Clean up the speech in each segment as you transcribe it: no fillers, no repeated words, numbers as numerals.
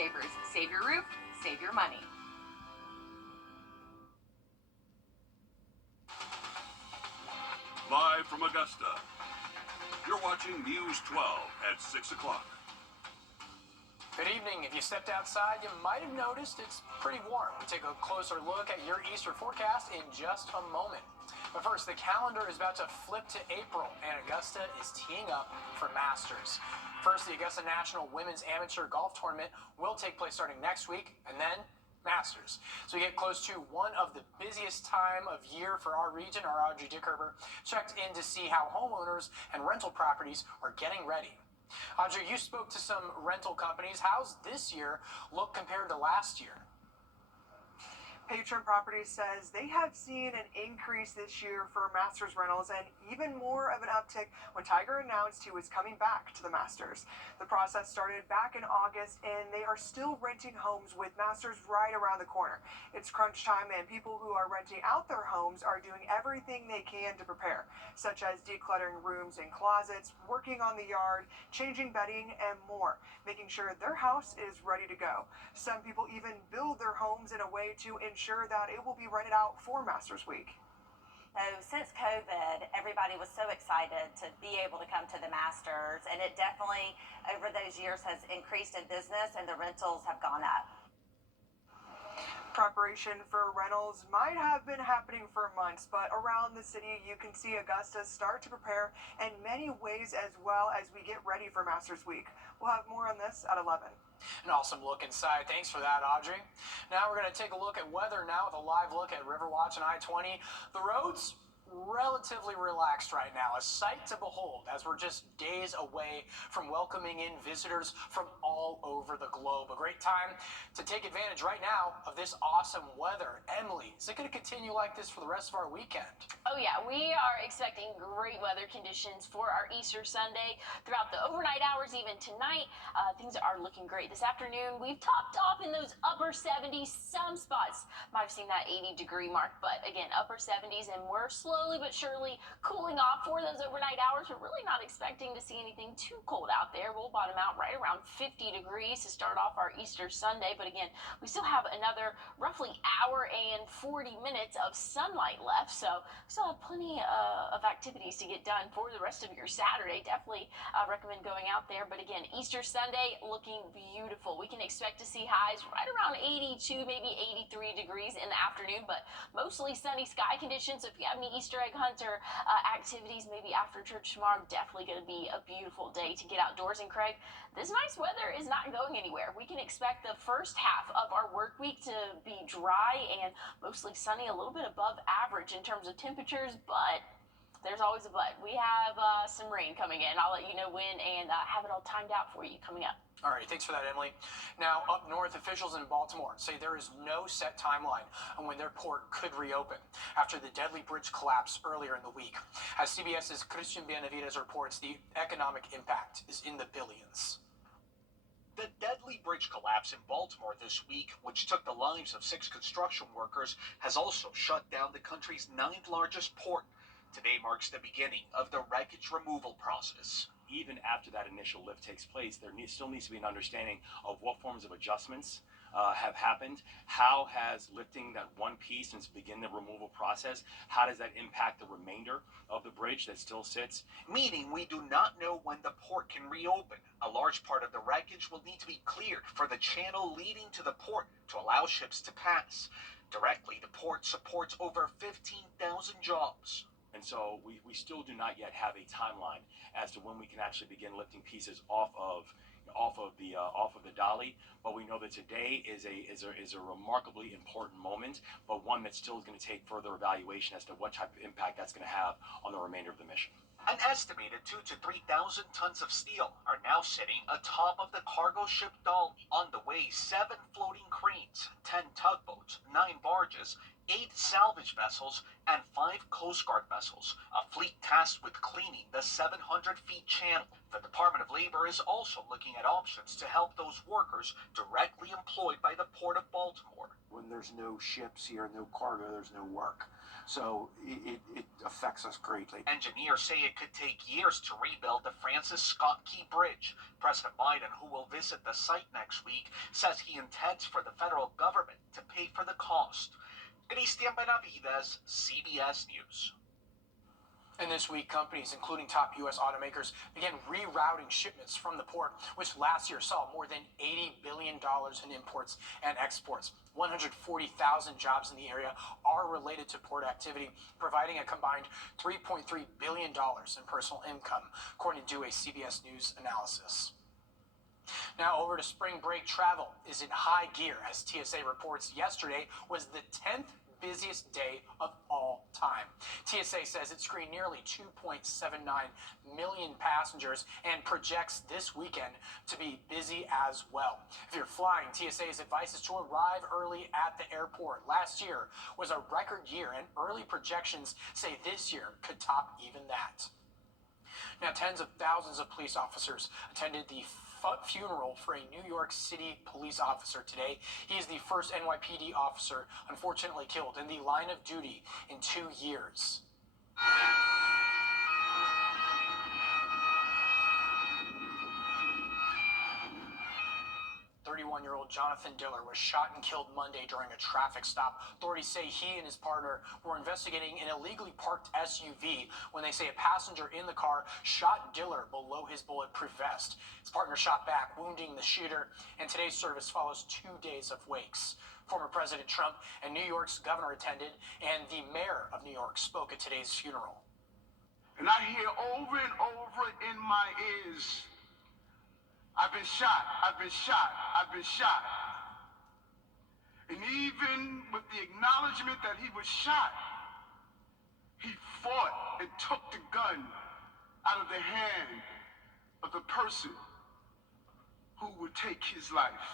Savers. Save your roof, save your money. Live from Augusta, you're watching News 12 at 6 o'clock. Good evening. If you stepped outside, you might have noticed it's pretty warm. We'll take a closer look at your Easter forecast in just a moment. But first, the calendar is about to flip to April, and Augusta is teeing up for Masters. First, the Augusta National Women's Amateur Golf Tournament will take place starting next week, and then Masters. So we get close to one of the busiest time of year for our region. Our Audrey Dickerber checked in to see how homeowners and rental properties are getting ready. Audrey, you spoke to some rental companies. How's this year look compared to last year? Patron Properties says they have seen an increase this year for Masters rentals and even more of an uptick when Tiger announced he was coming back to the Masters. The process started back in August and they are still renting homes with Masters right around the corner. It's crunch time and people who are renting out their homes are doing everything they can to prepare, such as decluttering rooms and closets, working on the yard, changing bedding, and more, making sure their house is ready to go. Some people even build their homes in a way to ensure that it will be rented out for Masters Week. So since COVID, everybody was so excited to be able to come to the Masters, and it definitely over those years has increased in business and the rentals have gone up. Preparation for rentals might have been happening for months, but around the city you can see Augusta start to prepare in many ways as well as we get ready for Masters Week. We'll have more on this at 11. An awesome look inside. Thanks for that, Audrey. Now we're going to take a look at weather now with a live look at Riverwatch and I-20. The roads relatively relaxed right now, a sight to behold as we're just days away from welcoming in visitors from all over the globe. A great time to take advantage right now of this awesome weather. Emily, is it going to continue like this for the rest of our weekend? Oh yeah, we are expecting great weather conditions for our Easter Sunday throughout the overnight hours, even tonight. Things are looking great. This afternoon, we've topped off in those upper 70s. Some spots might have seen that 80-degree mark, but again, upper 70s, and we're slowly but surely cooling off for those overnight hours. We're really not expecting to see anything too cold out there. We'll bottom out right around 50 degrees to start off our Easter Sunday, but again, we still have another roughly hour and 40 minutes of sunlight left, so we still have plenty of activities to get done for the rest of your Saturday. Definitely recommend going out there, but again, Easter Sunday looking beautiful. We can expect to see highs right around 82, maybe 83 degrees in the afternoon, but mostly sunny sky conditions. So if you have any Easter egg hunter activities, maybe after church tomorrow, definitely going to be a beautiful day to get outdoors. And Craig, this nice weather is not going anywhere. We can expect the first half of our work week to be dry and mostly sunny, a little bit above average in terms of temperatures, but there's always a but. We have some rain coming in. I'll let you know when and have it all timed out for you coming up. All right, thanks for that, Emily. Now, up north, officials in Baltimore say there is no set timeline on when their port could reopen after the deadly bridge collapse earlier in the week. As CBS's Christian Benavides reports, the economic impact is in the billions. The deadly bridge collapse in Baltimore this week, which took the lives of 6 construction workers, has also shut down the country's 9th largest port. Today marks the beginning of the wreckage removal process. Even after that initial lift takes place, there still needs to be an understanding of what forms of adjustments have happened. How has lifting that one piece and begin the removal process, how does that impact the remainder of the bridge that still sits? Meaning we do not know when the port can reopen. A large part of the wreckage will need to be cleared for the channel leading to the port to allow ships to pass. Directly, the port supports over 15,000 jobs. And so we still do not yet have a timeline as to when we can actually begin lifting pieces off of the dolly, but we know that today is a remarkably important moment, but one that still is going to take further evaluation as to what type of impact that's going to have on the remainder of the mission. An estimated 2,000 to 3,000 tons of steel are now sitting atop of the cargo ship dolly. On the way, 7 floating cranes, 10 tugboats, 9 barges, 8 salvage vessels, and 5 Coast Guard vessels, a fleet tasked with cleaning the 700-feet channel. The Department of Labor is also looking at options to help those workers directly employed by the Port of Baltimore. When there's no ships here, no cargo, there's no work. So it affects us greatly. Engineers say It could take years to rebuild the Francis Scott Key Bridge. President Biden, who will visit the site next week, says he intends for the federal government to pay for the cost. Cristian Benavides, CBS News. And this week, companies, including top U.S. automakers, began rerouting shipments from the port, which last year saw more than $80 billion in imports and exports. 140,000 jobs in the area are related to port activity, providing a combined $3.3 billion in personal income, according to a CBS News analysis. Now over to spring break. Travel is in high gear as TSA reports yesterday was the 10th busiest day of all time. TSA says it screened nearly 2.79 million passengers and projects this weekend to be busy as well. If you're flying, TSA's advice is to arrive early at the airport. Last year was a record year, and early projections say this year could top even that. Now, tens of thousands of police officers attended the funeral for a New York City police officer today. He is the first NYPD officer unfortunately killed in the line of duty in 2 years. 31-year-old Jonathan Diller was shot and killed Monday during a traffic stop. Authorities say he and his partner were investigating an illegally parked SUV when they say a passenger in the car shot Diller below his bulletproof vest. His partner shot back, wounding the shooter, and today's service follows 2 days of wakes. Former President Trump and New York's governor attended, and the mayor of New York spoke at today's funeral. And I hear over and over in my ears, I've been shot, I've been shot, I've been shot. And even with the acknowledgement that he was shot, he fought and took the gun out of the hand of the person who would take his life.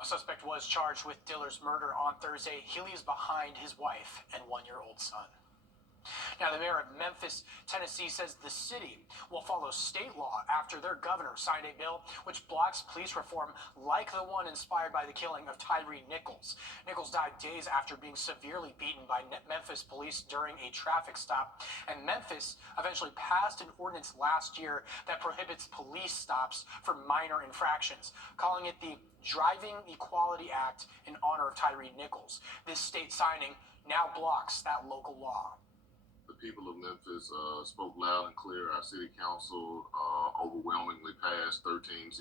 A suspect was charged with Diller's murder on Thursday. He leaves behind his wife and 1-year-old son. Now, the mayor of Memphis, Tennessee, says the city will follow state law after their governor signed a bill which blocks police reform like the one inspired by the killing of Tyree Nichols. Nichols died days after being severely beaten by Memphis police during a traffic stop, and Memphis eventually passed an ordinance last year that prohibits police stops for minor infractions, calling it the Driving Equality Act in honor of Tyree Nichols. This state signing now blocks that local law. The people of Memphis spoke loud and clear. Our city council overwhelmingly passed 13-0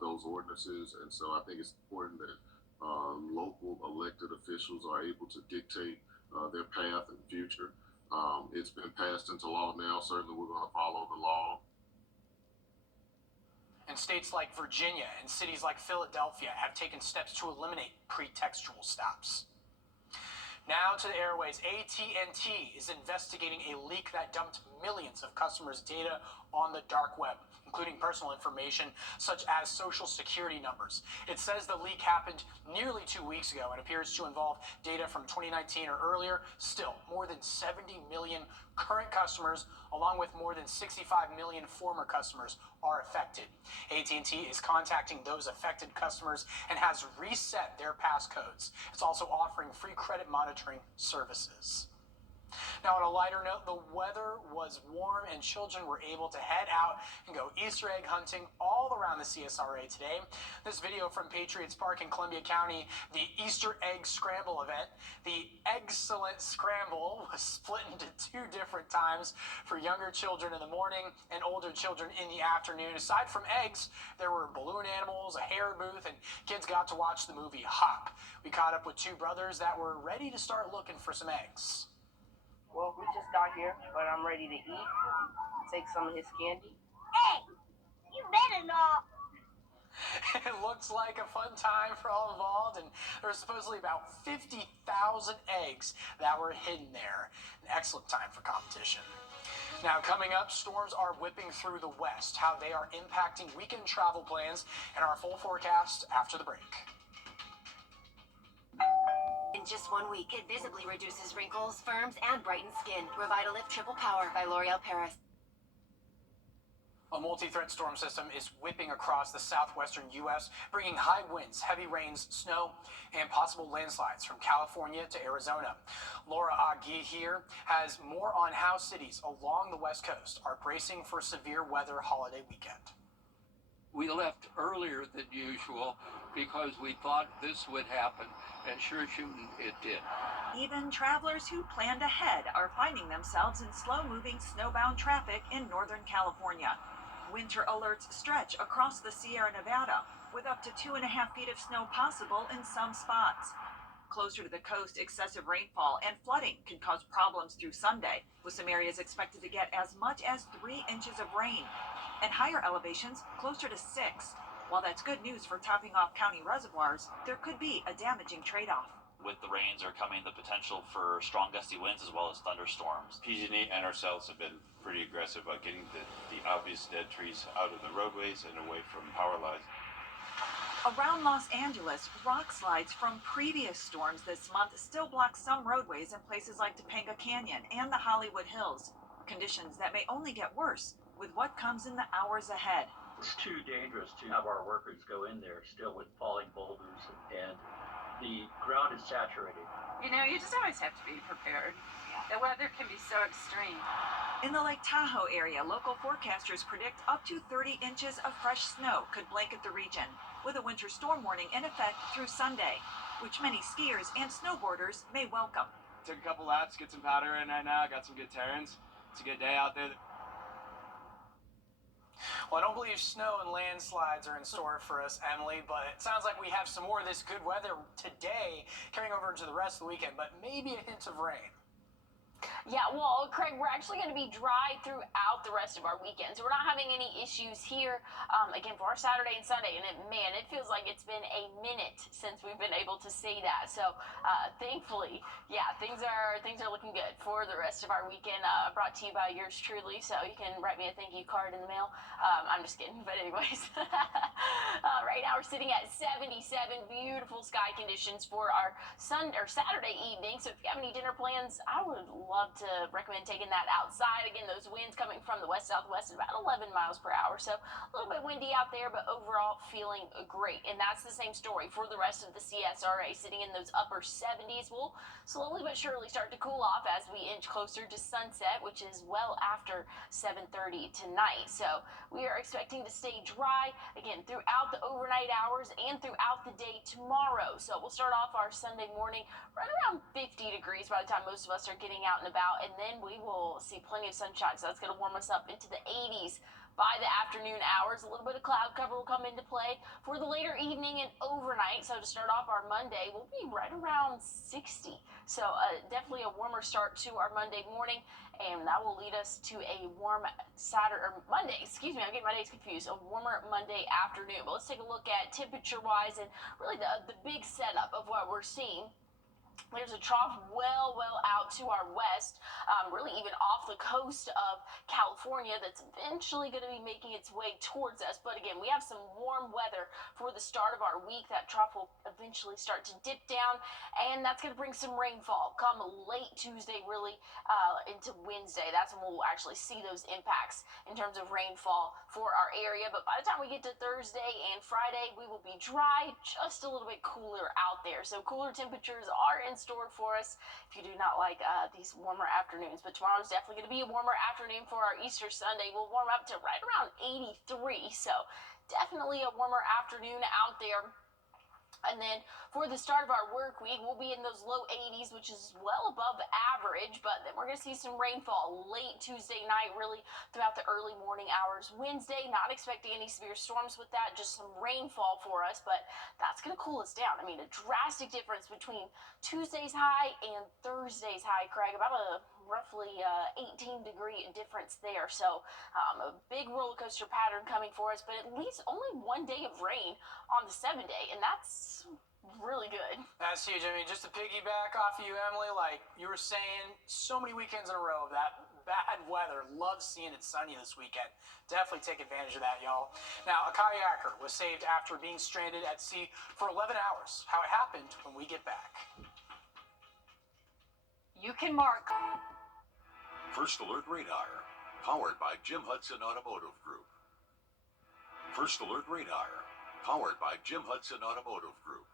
those ordinances. And so I think it's important that local elected officials are able to dictate their path and future. It's been passed into law now. Certainly we're going to follow the law. And states like Virginia and cities like Philadelphia have taken steps to eliminate pretextual stops. Now to the airways. AT&T is investigating a leak that dumped millions of customers' data on the dark web, including personal information such as social security numbers. It says the leak happened nearly 2 weeks ago and appears to involve data from 2019 or earlier. Still, more than 70 million current customers, along with more than 65 million former customers, are affected. AT&T is contacting those affected customers and has reset their passcodes. It's also offering free credit monitoring services. Now, on a lighter note, the weather was warm and children were able to head out and go Easter egg hunting all around the CSRA today. This video from Patriots Park in Columbia County, the Easter egg scramble event. The excellent scramble was split into 2 different times for younger children in the morning and older children in the afternoon. Aside from eggs, there were balloon animals, a hair booth, and kids got to watch the movie Hop. We caught up with 2 brothers that were ready to start looking for some eggs. Well, we just got here, but I'm ready to eat, take some of his candy. Hey, you better not. It looks like a fun time for all involved, and there were supposedly about 50,000 eggs that were hidden there. An excellent time for competition. Now, coming up, storms are whipping through the west, how they are impacting weekend travel plans, and our full forecast after the break. In just 1 week, it visibly reduces wrinkles, firms, and brightens skin. Revitalift Triple Power by L'Oreal Paris. A multi-threat storm system is whipping across the southwestern U.S., bringing high winds, heavy rains, snow, and possible landslides from California to Arizona. Laura Agui here has more on how cities along the West Coast are bracing for severe weather holiday weekend. We left earlier than usual because we thought this would happen, and sure shooting it did. Even travelers who planned ahead are finding themselves in slow-moving snowbound traffic in Northern California. Winter alerts stretch across the Sierra Nevada, with up to 2.5 feet of snow possible in some spots. Closer to the coast, excessive rainfall and flooding can cause problems through Sunday, with some areas expected to get as much as 3 inches of rain. And higher elevations closer to 6. While that's good news for topping off county reservoirs, there could be a damaging trade-off. With the rains are coming the potential for strong gusty winds as well as thunderstorms. PG&E and ourselves have been pretty aggressive about getting the obvious dead trees out of the roadways and away from power lines. Around Los Angeles, rock slides from previous storms this month still block some roadways in places like Topanga Canyon and the Hollywood Hills. Conditions that may only get worse with what comes in the hours ahead. It's too dangerous to have our workers go in there still with falling boulders, and the ground is saturated. You know, you just always have to be prepared. The weather can be so extreme. In the Lake Tahoe area, local forecasters predict up to 30 inches of fresh snow could blanket the region, with a winter storm warning in effect through Sunday, which many skiers and snowboarders may welcome. Took a couple laps, get some powder in right now, got some good turns. It's a good day out there. Well, I don't believe snow and landslides are in store for us, Emily, but it sounds like we have some more of this good weather today carrying over into the rest of the weekend, but maybe a hint of rain. Yeah, well, Craig, we're actually going to be dry throughout the rest of our weekend, so we're not having any issues here, again, for our Saturday and Sunday, and it feels like it's been a minute since we've been able to see that, so thankfully, yeah, things are looking good for the rest of our weekend, brought to you by yours truly, so you can write me a thank you card in the mail. I'm just kidding, but anyways, right now we're sitting at 77, beautiful sky conditions for our Saturday evening, so if you have any dinner plans, I would love to recommend taking that outside. Again, those winds coming from the west-southwest at about 11 miles per hour, so a little bit windy out there, but overall feeling great. And that's the same story for the rest of the CSRA, sitting in those upper 70s. We'll slowly but surely start to cool off as we inch closer to sunset, which is well after 7:30 tonight. So we are expecting to stay dry again throughout the overnight hours and throughout the day tomorrow. So we'll start off our Sunday morning right around 50 degrees by the time most of us are getting out and about, and then we will see plenty of sunshine, so that's going to warm us up into the 80s by the afternoon hours. A little bit of cloud cover will come into play for the later evening and overnight. So to start off our Monday, we'll be right around 60. So definitely a warmer start to our Monday morning, and that will lead us to a warm Monday, excuse me, I'm getting my days confused, a warmer Monday afternoon. But let's take a look at temperature-wise and really the big setup of what we're seeing. There's a trough well out to our west, really even off the coast of California, that's eventually going to be making its way towards us. But again, we have some warm weather for the start of our week. That trough will eventually start to dip down, and that's going to bring some rainfall come late Tuesday, really into Wednesday. That's when we'll actually see those impacts in terms of rainfall for our area. But by the time we get to Thursday and Friday, we will be dry, just a little bit cooler out there. So cooler temperatures are in store for us if you do not like these warmer afternoons. But tomorrow is definitely going to be a warmer afternoon for our Easter Sunday. We'll warm up to right around 83, so definitely a warmer afternoon out there. And then for the start of our work week, we'll be in those low 80s, which is well above average, but then we're going to see some rainfall late Tuesday night, really throughout the early morning hours. Wednesday, not expecting any severe storms with that, just some rainfall for us, but that's going to cool us down. I mean, a drastic difference between Tuesday's high and Thursday's high, Craig, about a roughly 18-degree difference there. So a big roller coaster pattern coming for us, but at least only one day of rain on the 7th day, and that's really good. That's huge. I mean, just to piggyback off of you, Emily, like you were saying, so many weekends in a row of that bad weather. Love seeing it sunny this weekend. Definitely take advantage of that, y'all. Now, a kayaker was saved after being stranded at sea for 11 hours. How it happened when we get back. You can mark. First Alert Radar, powered by Jim Hudson Automotive Group. First Alert Radar, powered by Jim Hudson Automotive Group.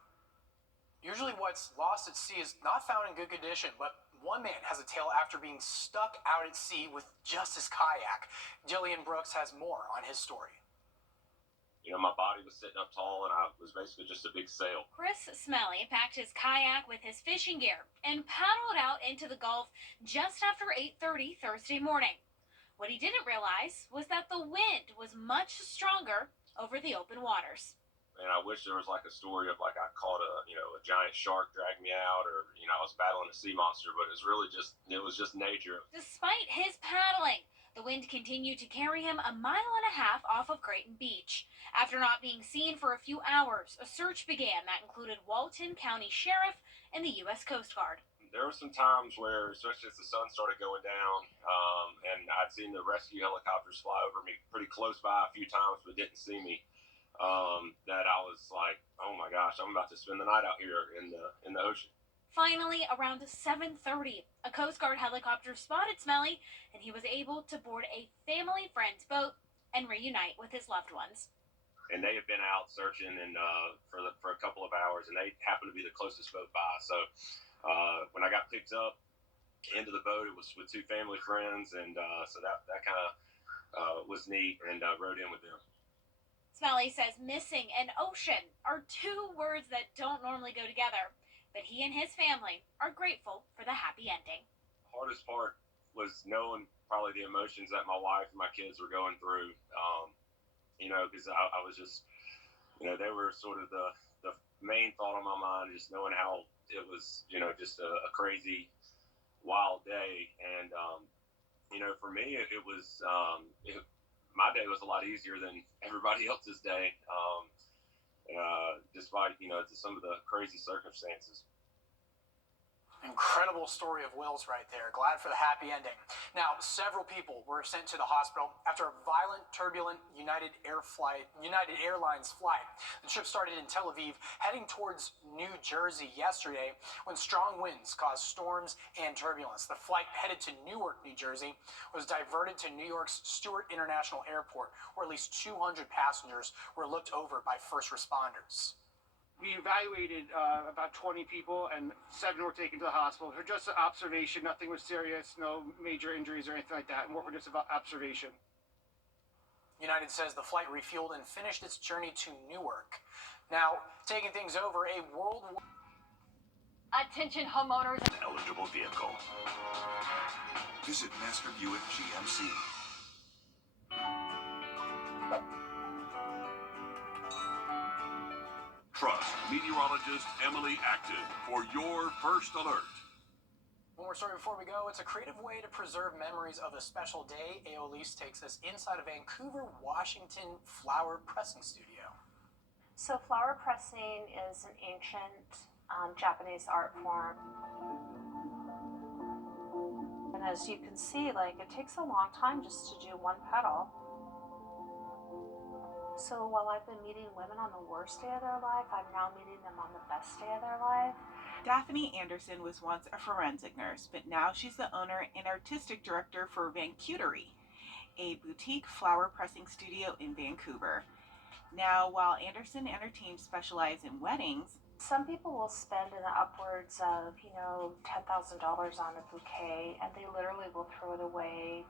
Usually what's lost at sea is not found in good condition, but one man has a tale after being stuck out at sea with just his kayak. Jillian Brooks has more on his story. You know, my body was sitting up tall and I was basically just a big sail. Chris Smelly packed his kayak with his fishing gear and paddled out into the Gulf just after 8:30 Thursday morning. What he didn't realize was that the wind was much stronger over the open waters. And I wish there was like a story of like I caught a giant shark dragged me out, or I was battling a sea monster, but it was just nature. Despite his paddling, the wind continued to carry him a mile and a half off of Creighton Beach. After not being seen for a few hours, a search began that included Walton County Sheriff and the U.S. Coast Guard. There were some times where, especially as the sun started going down, and I'd seen the rescue helicopters fly over me pretty close by a few times, but didn't see me. That I was like, oh my gosh, I'm about to spend the night out here in the ocean. Finally, around 7:30, a Coast Guard helicopter spotted Smelly, and he was able to board a family friend's boat and reunite with his loved ones. And they had been out searching for a couple of hours, and they happened to be the closest boat by. So when I got picked up into the boat, it was with two family friends, and so that kind of was neat, and rode in with them. Smelly says missing and ocean are two words that don't normally go together, but he and his family are grateful for the happy ending. Hardest part was knowing probably the emotions that my wife and my kids were going through, because I was just, they were sort of the main thought on my mind, just knowing how it was, just a crazy, wild day. And, for me, it was, my day was a lot easier than everybody else's day, despite, some of the crazy circumstances. Incredible story of Will's right there. Glad for the happy ending. Now, several people were sent to the hospital after a violent, turbulent United Airlines flight. The trip started in Tel Aviv, heading towards New Jersey yesterday when strong winds caused storms and turbulence. The flight headed to Newark, New Jersey, was diverted to New York's Stewart International Airport, where at least 200 passengers were looked over by first responders. We evaluated about 20 people, and 7 were taken to the hospital for just an observation. Nothing was serious, no major injuries or anything like that. More for just about observation. United says the flight refueled and finished its journey to Newark. Now, taking things over, a worldwide... Attention homeowners. An eligible vehicle. Visit Master Buick GMC. Trust meteorologist Emily Acton for your first alert. One more story before we go. It's a creative way to preserve memories of a special day. Aolise takes us inside a Vancouver, Washington flower pressing studio. So flower pressing is an ancient Japanese art form. And as you can see, it takes a long time just to do one petal. So while I've been meeting women on the worst day of their life, I'm now meeting them on the best day of their life. Daphne Anderson was once a forensic nurse, but now she's the owner and artistic director for Wrdw, a boutique flower pressing studio in Vancouver. Now, while Anderson and her team specialize in weddings, some people will spend in the upwards of, $10,000 on a bouquet, and they literally will throw it away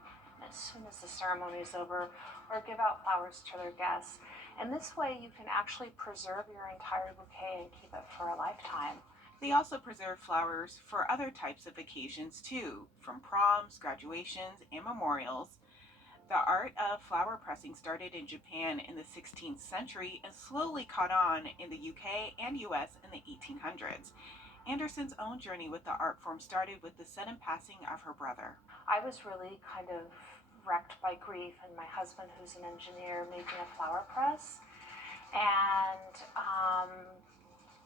as soon as the ceremony is over, or give out flowers to their guests. And this way you can actually preserve your entire bouquet and keep it for a lifetime. They also preserve flowers for other types of occasions too, from proms, graduations, and memorials. The art of flower pressing started in Japan in the 16th century and slowly caught on in the UK and US in the 1800s. Anderson's own journey with the art form started with the sudden passing of her brother. I was really kind of wrecked by grief, and my husband, who's an engineer, made me a flower press. And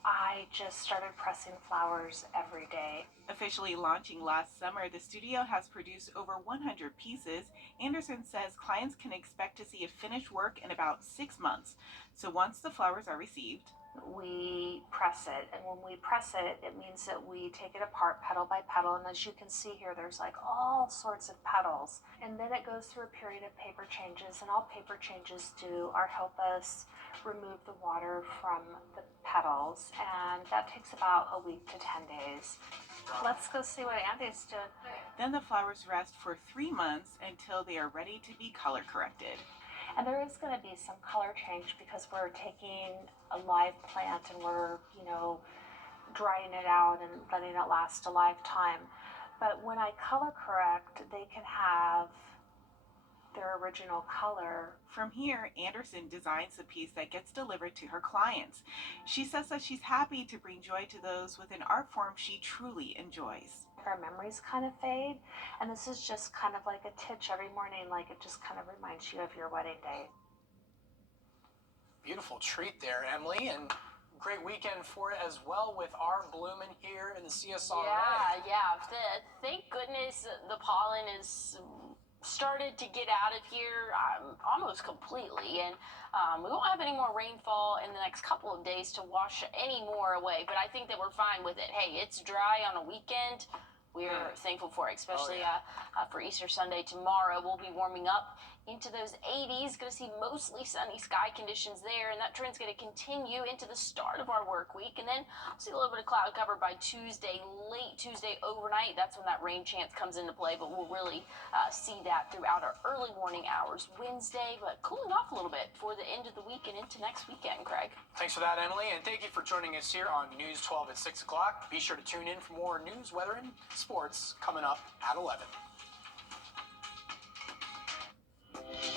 I just started pressing flowers every day. Officially launching last summer, the studio has produced over 100 pieces. Anderson says clients can expect to see a finished work in about 6 months. So once the flowers are received, we press it, and when we press it, it means that we take it apart petal by petal, and as you can see here, there's like all sorts of petals, and then it goes through a period of paper changes, and all paper changes do are help us remove the water from the petals, and that takes about a week to 10 days. Let's go see what Andy's doing. then the flowers rest for 3 months until they are ready to be color corrected. And there is going to be some color change because we're taking a live plant and we're, drying it out and letting it last a lifetime. But when I color correct, they can have their original color. From here, Anderson designs the piece that gets delivered to her clients. She says that she's happy to bring joy to those with an art form she truly enjoys. Our memories kind of fade, and this is just kind of like a titch every morning, like it just kind of reminds you of your wedding day. Beautiful treat there, Emily, and great weekend for it as well with our blooming here in the CSR. Yeah. Thank goodness the pollen is started to get out of here almost completely, and we won't have any more rainfall in the next couple of days to wash any more away, but I think that we're fine with it. Hey, it's dry on a weekend. We're thankful for it, especially for Easter Sunday tomorrow. We'll be warming up into those 80s. Going to see mostly sunny sky conditions there, and that trend's going to continue into the start of our work week. And then we'll see a little bit of cloud cover by Tuesday, late Tuesday overnight. That's when that rain chance comes into play, but we'll really see that throughout our early morning hours Wednesday, but cooling off a little bit for the end of the week and into next weekend, Craig. Thanks for that, Emily, and thank you for joining us here on News 12 at 6 o'clock. Be sure to tune in for more news, weather, and sports coming up at 11.